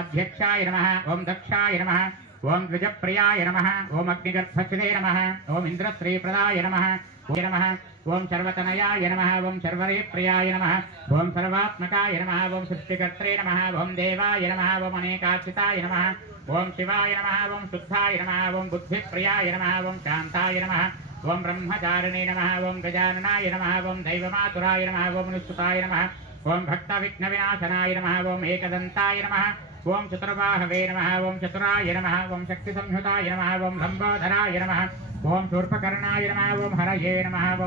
अध्यक्षाय नमः ओम दक्षाय नमः ओम द्विजप्रियाय नमः ओम अग्निगर्भस्वे नमः ओम इंद्रश्रीप्रदाय नमः नमः ओम सर्वतनयाय नमः ओम सर्वरीप्रियाय नमः ओम सर्वात्मकाय नमः ओम सृष्टिकर्त्रे नमः ओम देवाय नमः ओम अनेकाचिताय नमः ओम शिवाय नमः ओम शुद्धाय नमः ओम बुद्धिप्रियाय नमः ओम शान्ताय नमः ओम ब्रह्मचारिणे नमः ओम गजाननाय नमः ओम दैवमातुराय नमः ओम निस्तुताय नमः ओम भक्तविघ्नविनाशनाय नमः ओम एकदन्ताय नमः ओम चतुर्बाहवे नमः ओम चतुराय नमः ओम शक्तिसंयुताय नमः ओम लंबोदराय नमः ओम शूर्पकर्णाय नमः ओम हरये नमः ओम